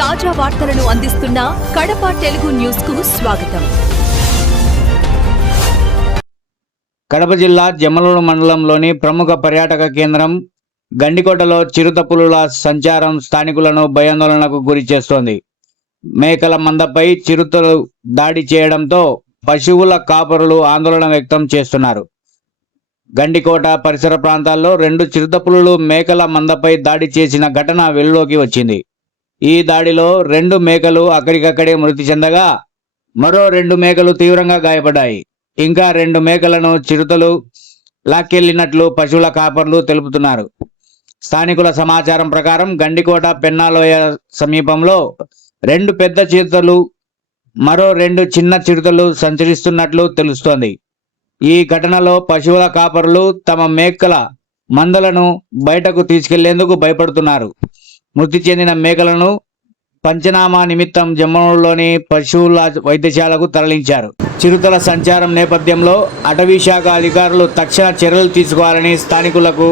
తాజా వార్తలను అందిస్తున్న కడప తెలుగు న్యూస్ కు స్వాగతం. కడప జిల్లా జమ్మలమడుగు మండలంలోని ప్రముఖ పర్యాటక కేంద్రం గండికోటలో చిరుతపులుల సంచారం స్థానికులను భయాందోళనకు గురి చేస్తోంది. మేకల మందపై చిరుతలు దాడి చేయడంతో పశువుల కాపరులు ఆందోళన వ్యక్తం చేస్తున్నారు. గండికోట పరిసర ప్రాంతాల్లో 2 చిరుతపులులు మేకల మందపై దాడి చేసిన ఘటన వెలుగులోకి వచ్చింది. ఈ దాడిలో 2 మేకలు అక్కడికక్కడే మృతి చెందగా మరో 2 మేకలు తీవ్రంగా గాయపడ్డాయి. ఇంకా 2 మేకలను చిరుతలు లాక్కెళ్లినట్లు పశువుల కాపర్లు తెలుపుతున్నారు. స్థానికుల సమాచారం ప్రకారం గండికోట పెన్నాలోయ సమీపంలో 2 పెద్ద చిరుతలు మరో 2 చిన్న చిరుతలు సంచరిస్తున్నట్లు తెలుస్తోంది. ఈ ఘటనలో పశువుల కాపరులు తమ మేకల మందలను బయటకు తీసుకెళ్లేందుకు భయపడుతున్నారు. మృతి చెందిన మేకలను పంచనామా నిమిత్తం జమ్మలమడుగులోని పశువుల వైద్యశాలకు తరలించారు. చిరుతల సంచారం నేపథ్యంలో అటవీ శాఖ అధికారులు తక్షణ చర్యలు తీసుకోవాలని, స్థానికులకు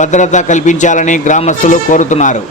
భద్రత కల్పించాలని గ్రామస్తులు కోరుతున్నారు.